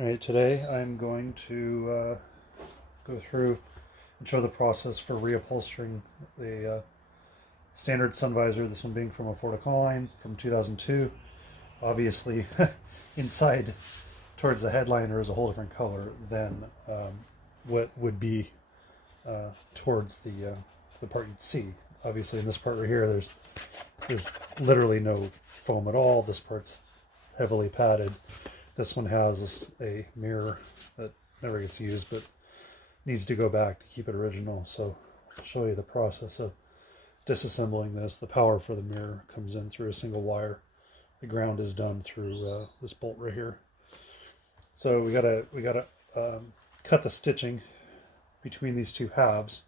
Alright, today I'm going to go through and show the process for reupholstering the standard sun visor, this one being from a Ford Econoline from 2002. Obviously, inside towards the headliner is a whole different color than what would be towards the part you'd see. Obviously, in this part right here, there's literally no foam at all. This part's heavily padded. This one has a mirror that never gets used, but needs to go back to keep it original. So I'll show you the process of disassembling this. The power for the mirror comes in through a single wire. The ground is done through this bolt right here. So we gotta cut the stitching between these two halves,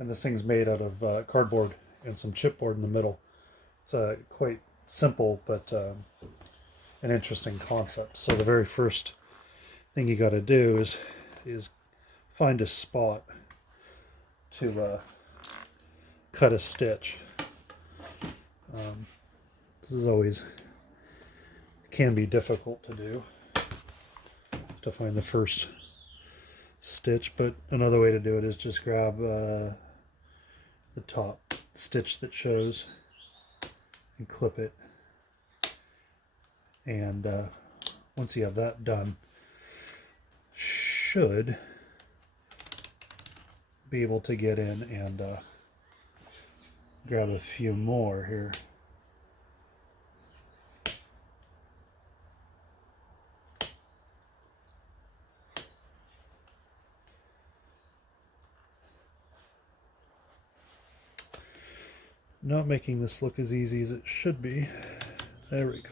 and this thing's made out of cardboard and some chipboard in the middle. It's quite simple, but an interesting concept. So the very first thing you got to do is find a spot to cut a stitch. This is always can be difficult to do, to find the first stitch, but another way to do it is just grab the top stitch that shows and clip it. And once you have that done, should be able to get in and grab a few more here. Not making this look as easy as it should be. There we go.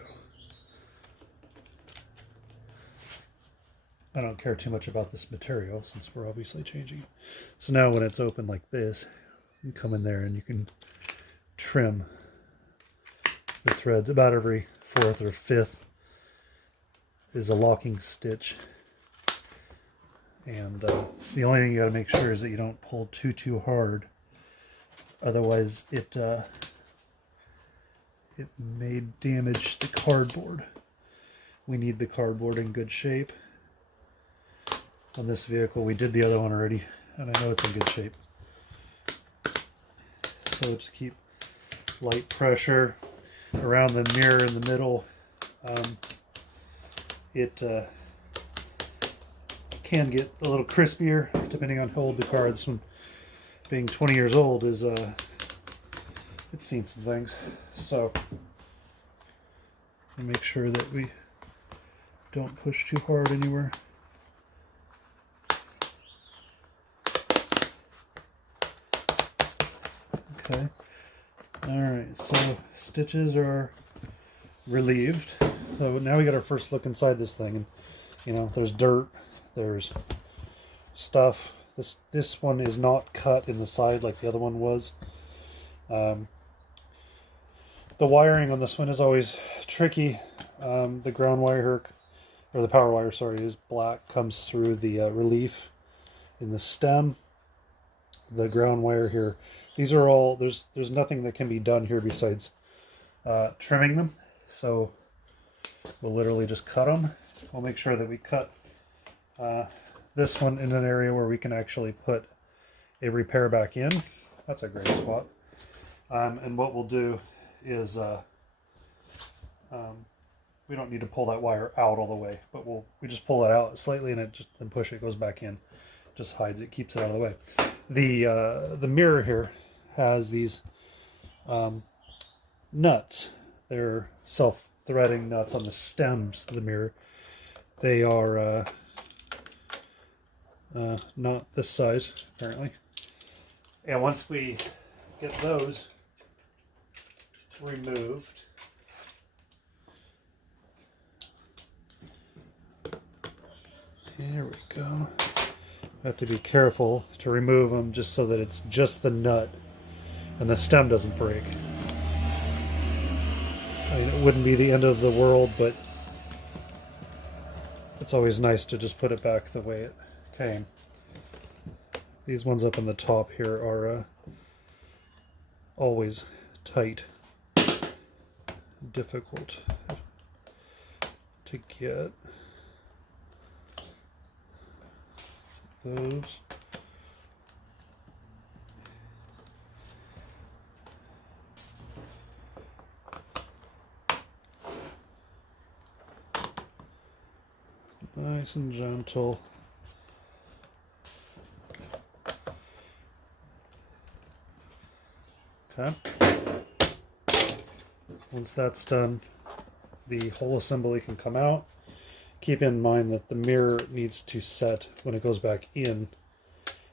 I don't care too much about this material since we're obviously changing it. So now when it's open like this, you come in there and you can trim the threads. About every fourth or fifth is a locking stitch. And the only thing you got to make sure is that you don't pull too hard. Otherwise it may damage the cardboard. We need the cardboard in good shape. On this vehicle, we did the other one already, and I know it's in good shape. So just keep light pressure around the mirror in the middle. It can get a little crispier depending on how old the car. This one, being 20 years old, is it's seen some things. So make sure that we don't push too hard anywhere. Okay. Alright, so stitches are relieved. So now we got our first look inside this thing, and you know, there's dirt, there's stuff. This one is not cut in the side like the other one was. The wiring on this one is always tricky. The ground wire, or the power wire, sorry, is black, comes through the relief in the stem. The ground wire here, these are all, there's nothing that can be done here besides trimming them. So we'll literally just cut them. We'll make sure that we cut this one in an area where we can actually put a repair back in. That's a great spot. And what we'll do is we don't need to pull that wire out all the way, but we just pull it out slightly and then push it, goes back in. Just hides it, keeps it out of the way. The mirror here has these nuts. They're self-threading nuts on the stems of the mirror. They are not this size, apparently. And once we get those removed, there we go. Have to be careful to remove them just so that it's just the nut and the stem doesn't break. I mean, it wouldn't be the end of the world, but it's always nice to just put it back the way it came. These ones up on the top here are always tight, difficult to get. those. Nice and gentle. Okay. Once that's done, the whole assembly can come out. Keep in mind that the mirror needs to set when it goes back in.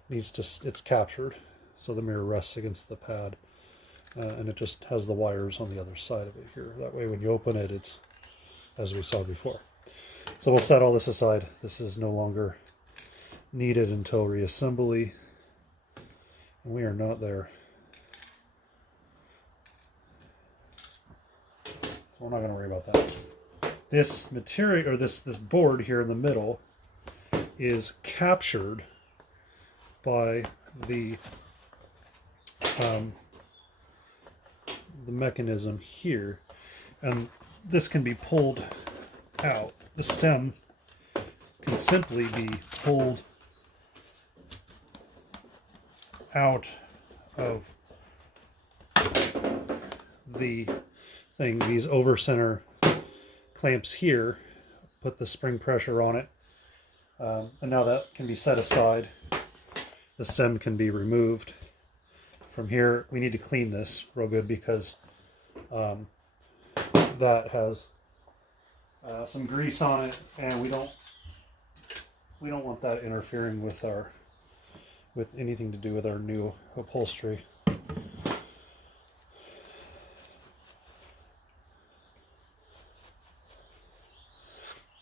It's captured, so the mirror rests against the pad, and it just has the wires on the other side of it here. That way, when you open it, it's as we saw before. So we'll set all this aside. This is no longer needed until reassembly, and we are not there. So we're not going to worry about that. This material, or this board here in the middle, is captured by the mechanism here, and this can be pulled out. The stem can simply be pulled out of the thing. These over center clamps here put the spring pressure on it, and now that can be set aside. The stem can be removed. From here, we need to clean this real good because that has some grease on it, and we don't want that interfering with anything to do with our new upholstery.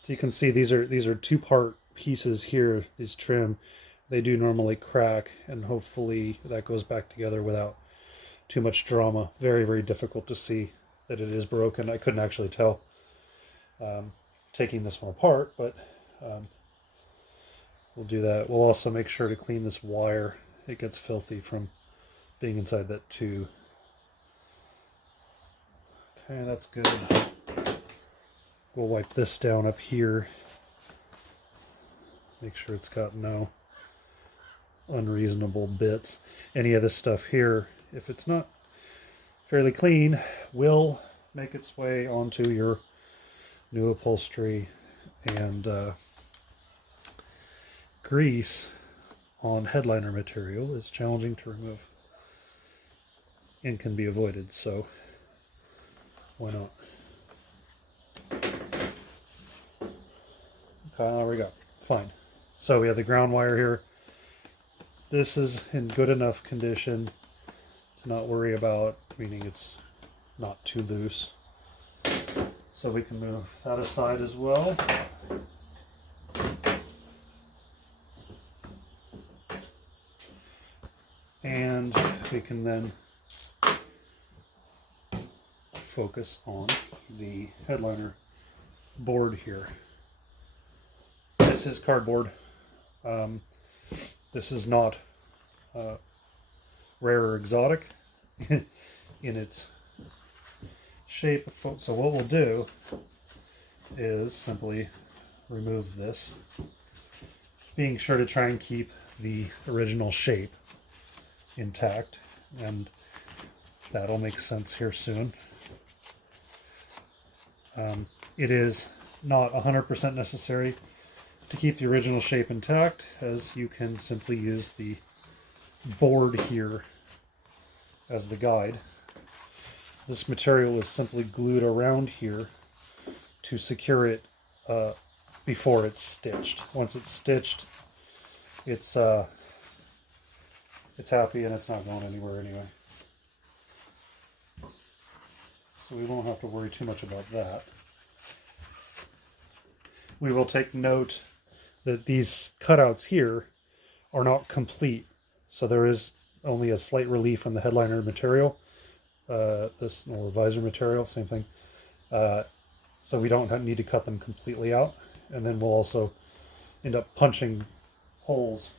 So you can see these are two-part pieces here. These trim, they do normally crack, and hopefully that goes back together without too much drama. Very, very difficult to see that it is broken. I couldn't actually tell taking this one apart, but we'll do that. We'll also make sure to clean this wire. It gets filthy from being inside that tube. Okay, that's good. We'll wipe this down up here. Make sure it's got no unreasonable bits. Any of this stuff here, if it's not fairly clean, will make its way onto your new upholstery, and grease on headliner material is challenging to remove and can be avoided, so why not? Okay, there we go. Fine. So we have the ground wire here. This is in good enough condition to not worry about, meaning it's not too loose. So we can move that aside as well. And we can then focus on the headliner board here. This is cardboard. This is not rare or exotic in its shape. So what we'll do is simply remove this, being sure to try and keep the original shape intact, and that'll make sense here soon. It is not 100% necessary to keep the original shape intact, as you can simply use the board here as the guide. This material is simply glued around here to secure it before it's stitched. Once it's stitched, it's happy and it's not going anywhere anyway. So we won't have to worry too much about that. We will take note that these cutouts here are not complete. So there is only a slight relief on the headliner material. This or visor material, same thing. So we don't need to cut them completely out. And then we'll also end up punching holes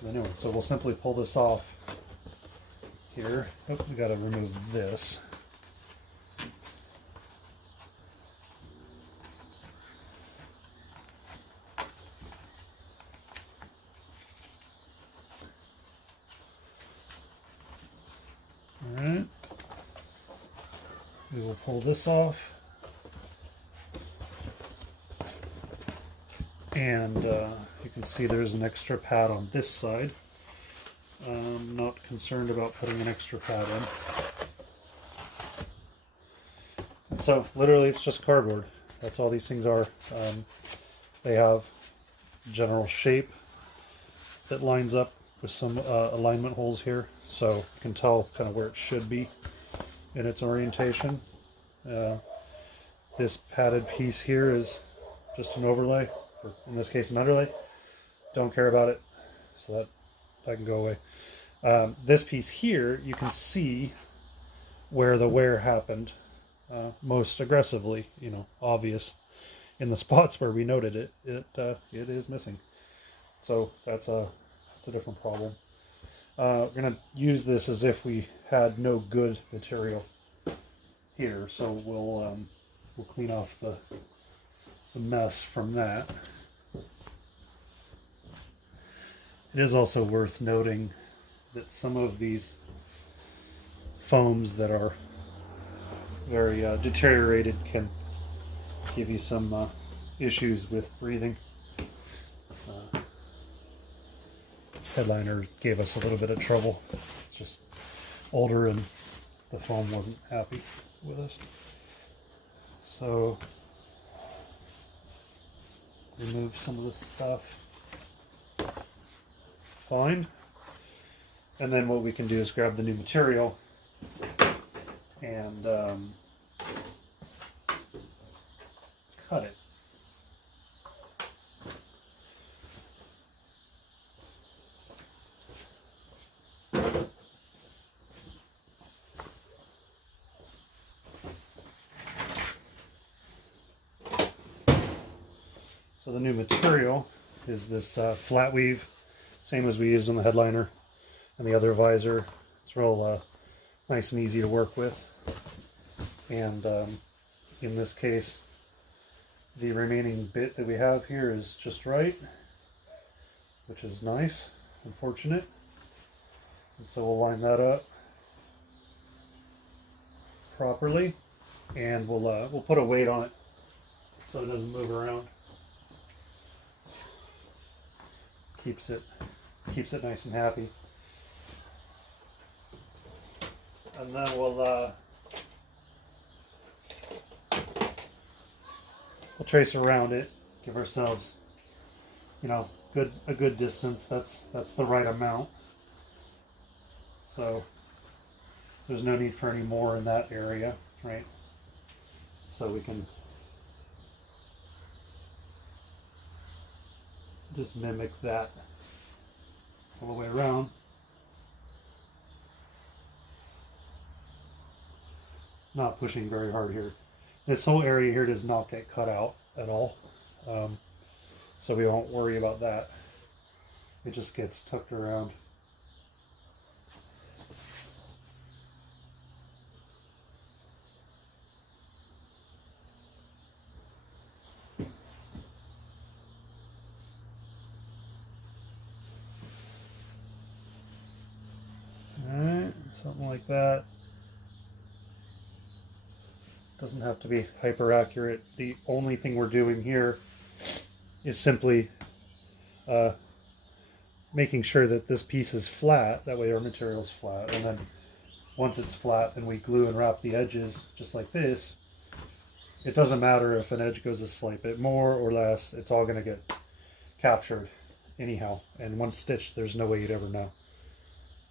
in the new one. So we'll simply pull this off here. Oh, we got to remove this. we will pull this off. And you can see there's an extra pad on this side. I'm not concerned about putting an extra pad in. So literally it's just cardboard. That's all these things are. They have general shape that lines up with some alignment holes here, so you can tell kind of where it should be in its orientation. This padded piece here is just an overlay, or in this case an underlay. Don't care about it, so that can go away. This piece here, you can see where the wear happened most aggressively, you know, obvious in the spots where we noted it. It is missing, so that's a different problem. We're gonna use this as if we had no good material here, so we'll clean off the mess from that. It is also worth noting that some of these foams that are very deteriorated can give you some issues with breathing. Headliner gave us a little bit of trouble. It's just older and the foam wasn't happy with us. So remove some of the stuff. Fine. And then what we can do is grab the new material and cut it. So the new material is this flat weave, same as we used on the headliner and the other visor. It's real nice and easy to work with. And in this case, the remaining bit that we have here is just right, which is nice and fortunate. And so we'll line that up properly, and we'll put a weight on it so it doesn't move around. Keeps it nice and happy. And then we'll trace around it, give ourselves, you know, a good distance. That's the right amount. So there's no need for any more in that area, right? So we can just mimic that all the way around. Not pushing very hard here. This whole area here does not get cut out at all, so we won't worry about that. It just gets tucked around. Alright, something like that. Doesn't have to be hyper accurate. The only thing we're doing here is simply making sure that this piece is flat. That way our material is flat. And then once it's flat and we glue and wrap the edges just like this, it doesn't matter if an edge goes a slight bit more or less. It's all going to get captured anyhow. And once stitched, there's no way you'd ever know.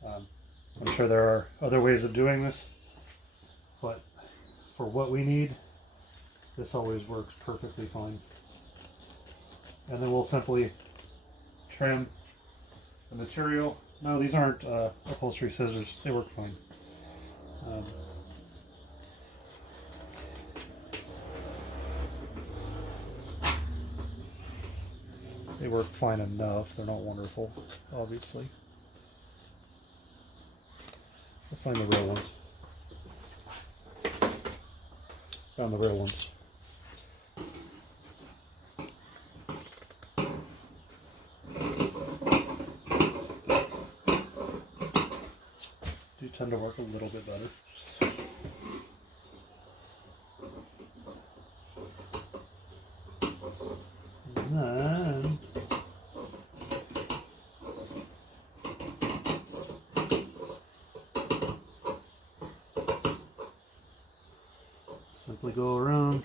I'm sure there are other ways of doing this, but for what we need, this always works perfectly fine. And then we'll simply trim the material. No, these aren't upholstery scissors. They work fine. They work fine enough. They're not wonderful, obviously. We'll find the real ones. Found the real ones. Do tend to work a little bit better. then simply go around.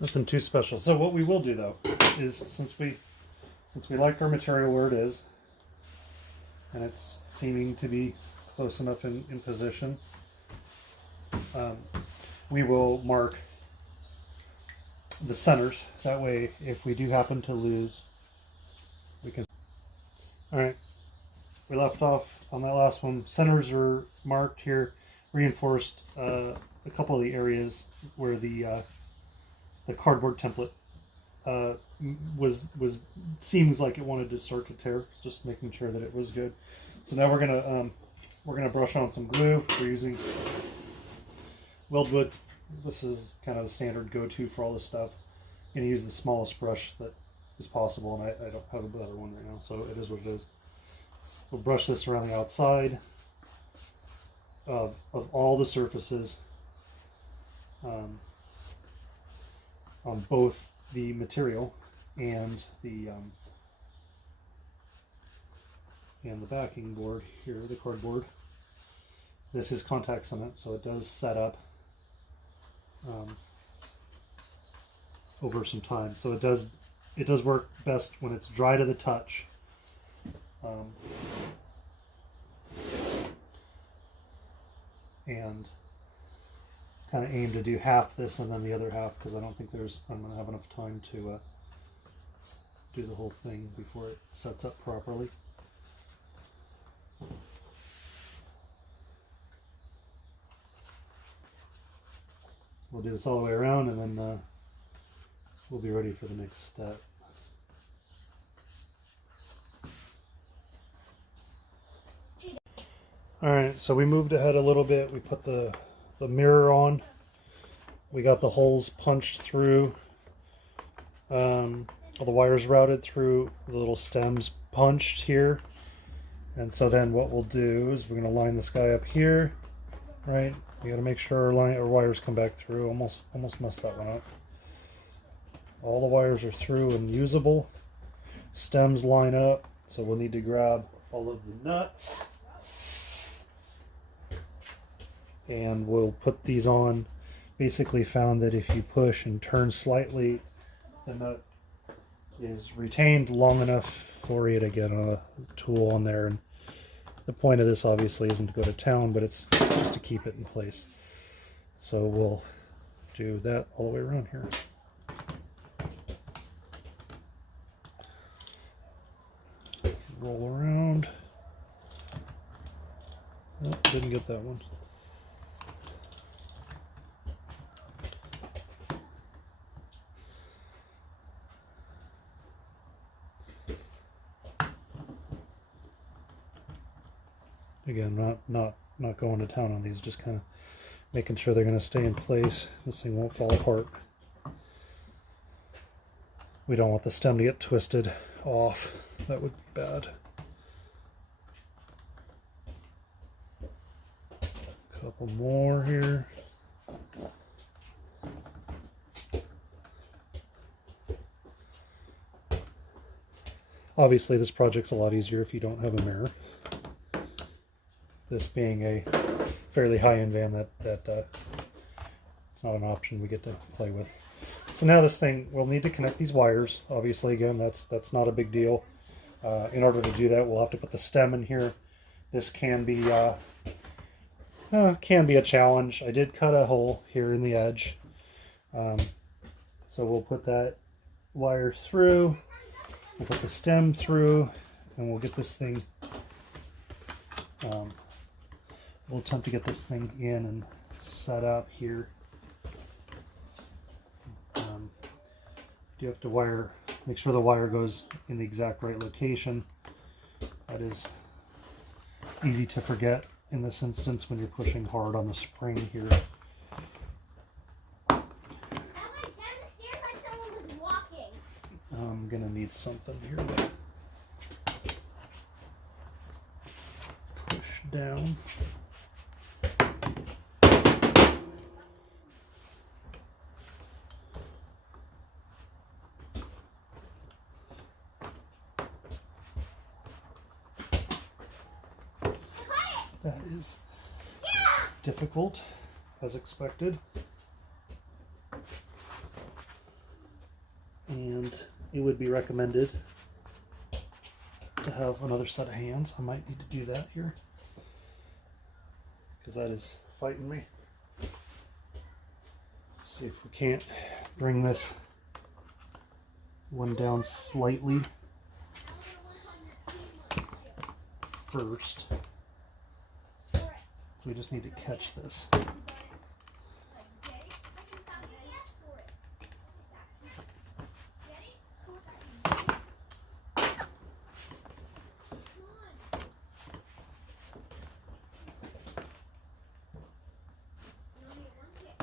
Nothing too special. So what we will do though is since we like our material where it is, and it's seeming to be close enough in position, we will mark the centers. That way, if we do happen to lose, we can. All right, we left off on that last one. Centers are marked here, reinforced a couple of the areas where the cardboard template was seems like it wanted to start to tear. Just making sure that it was good. So now we're gonna brush on some glue. We're using Weldwood. This is kind of the standard go-to for all this stuff. I'm gonna use the smallest brush that is possible, and I don't have a better one right now, so it is what it is. We'll brush this around the outside of all the surfaces on both the material and the backing board here, the cardboard. This is contact cement, so it does set up over some time. So it does work best when it's dry to the touch. And kind of aim to do half this and then the other half, because I don't think I'm going to have enough time to do the whole thing before it sets up properly. We'll do this all the way around, and then we'll be ready for the next step. Alright, so we moved ahead a little bit. We put the mirror on. We got the holes punched through. All the wires routed through, the little stems punched here. And so then what we'll do is we're going to line this guy up here, right? We got to make sure our wires come back through. Almost messed that one up. All the wires are through and usable. Stems line up, so we'll need to grab all of the nuts. And we'll put these on. Basically found that if you push and turn slightly, the nut is retained long enough for you to get a tool on there. And the point of this obviously isn't to go to town, but it's just to keep it in place. So we'll do that all the way around here. Roll around. Oh, didn't get that one. Again, not going to town on these, just kind of making sure they're going to stay in place. This thing won't fall apart. We don't want the stem to get twisted off. That would be bad. Couple more here. Obviously, this project's a lot easier if you don't have a mirror. This being a fairly high-end van, that it's not an option we get to play with. So now this thing, we'll need to connect these wires. Obviously, again, that's not a big deal. In order to do that, we'll have to put the stem in here. This can be a challenge. I did cut a hole here in the edge. So we'll put that wire through. We'll put the stem through, and we'll get this thing. We'll attempt to get this thing in and set up here. You have to make sure the wire goes in the exact right location. That is easy to forget in this instance when you're pushing hard on the spring here. I went down the stairs like someone was walking. I'm gonna need something here to push down. That is difficult, as expected. And it would be recommended to have another set of hands. I might need to do that here, because that is fighting me. See if we can't bring this one down slightly first. We just need to catch this.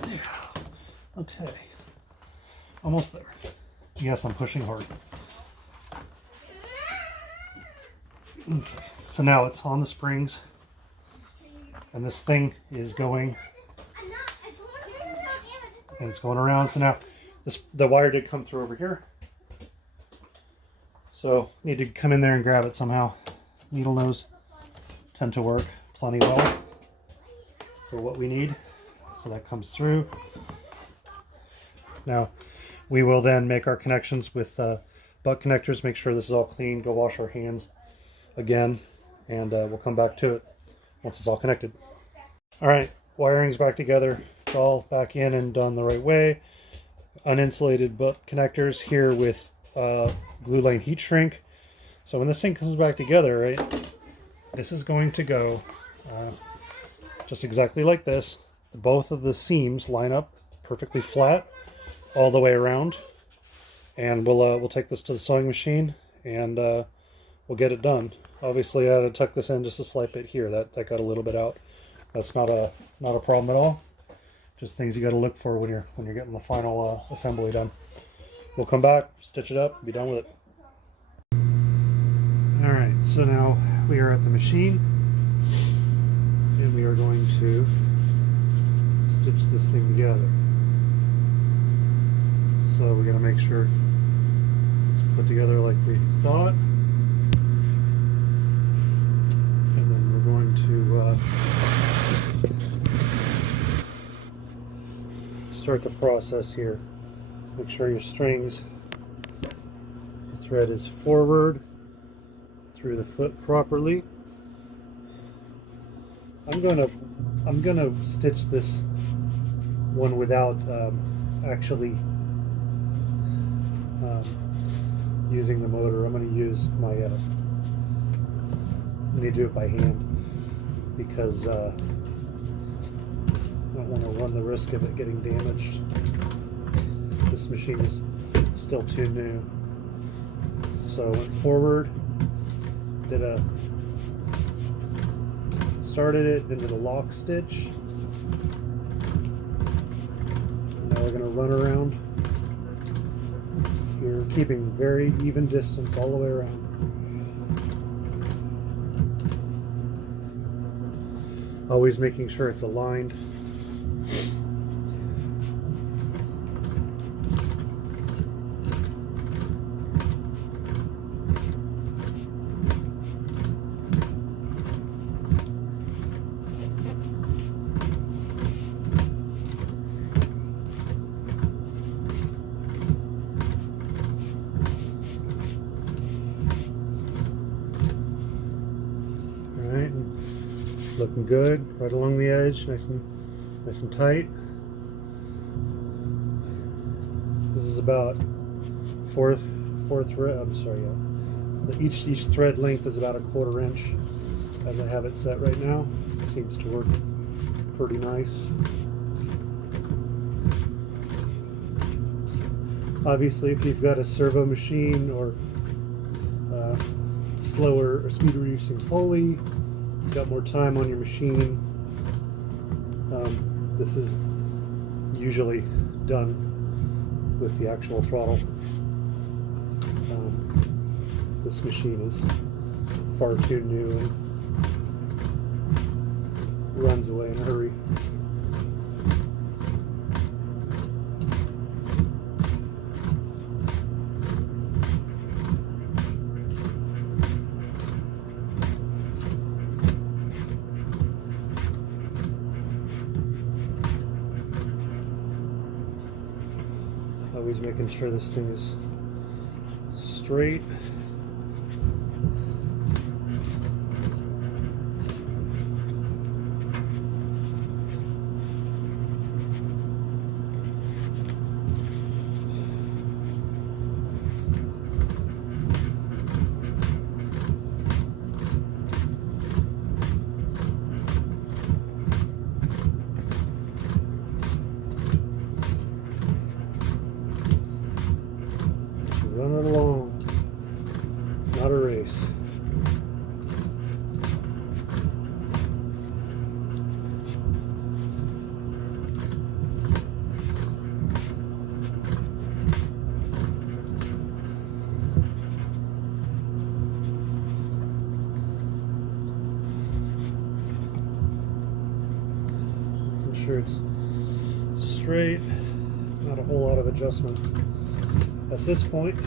There. Okay. Almost there. Yes, I'm pushing hard. Okay. So now it's on the springs. And this thing is going, and it's going around. So now the wire did come through over here. So need to come in there and grab it somehow. Needle nose tend to work plenty well for what we need. So that comes through. Now we will then make our connections with butt connectors. Make sure this is all clean. Go wash our hands again, and we'll come back to it once it's all connected. All right, wiring's back together. It's all back in and done the right way. Uninsulated butt connectors here with glue line heat shrink. So when this thing comes back together, right, this is going to go just exactly like this. Both of the seams line up perfectly flat all the way around, and we'll take this to the sewing machine and we'll get it done. Obviously, I had to tuck this in just a slight bit here. That got a little bit out. That's not a problem at all. Just things you got to look for when you're getting the final assembly done. We'll come back, stitch it up, be done with it. All right, so now we are at the machine, and we are going to stitch this thing together. So we got to make sure it's put together like we thought. To start the process here. Make sure your strings, the thread is forward through the foot properly. I'm gonna stitch this one without actually using the motor. I'm going to use my I'm going to do it by hand, because I don't want to run the risk of it getting damaged. This machine is still too new. So I went forward, started it, then did a lock stitch. Now we're going to run around here, keeping very even distance all the way around. Always making sure it's aligned. Looking good, right along the edge, nice and tight. This is about four thread. I'm sorry, yeah. Each thread length is about 1/4 inch, as I have it set right now. It seems to work pretty nice. Obviously, if you've got a servo machine or slower or speed reducing pulley, got more time on your machine, this is usually done with the actual throttle. This machine is far too new and runs away in a hurry. Always making sure this thing is straight. Run it along, not a race. I'm sure it's straight, not a whole lot of adjustment. At this point,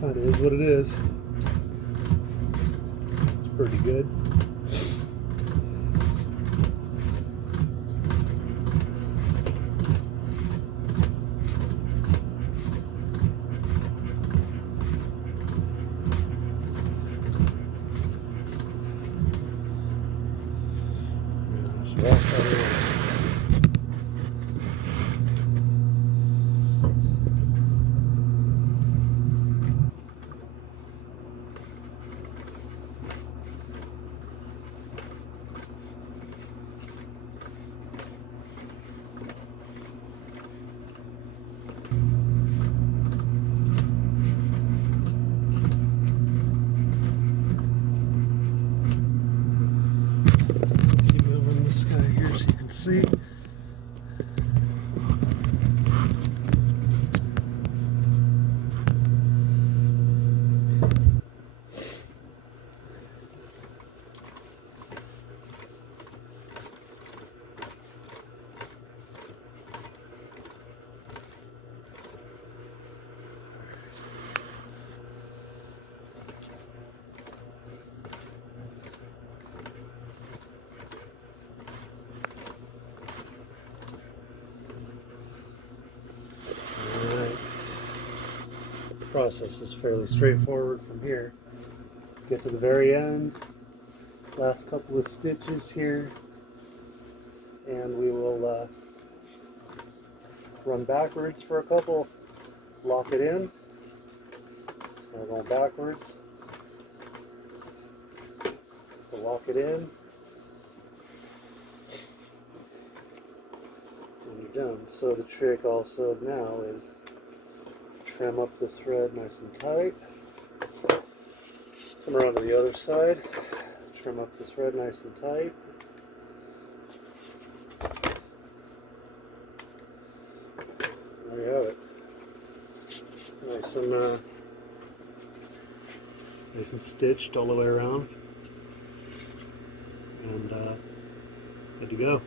kind of is what it is. It's pretty good. Yeah, so keep moving this guy here so you can see. Process is fairly straightforward from here. Get to the very end, last couple of stitches here, and we will run backwards for a couple, lock it in. So we're going backwards, we'll lock it in, and you're done. So the trick also now is trim up the thread nice and tight. Come around to the other side, trim up the thread nice and tight. There you have it. Nice and stitched all the way around, and good to go.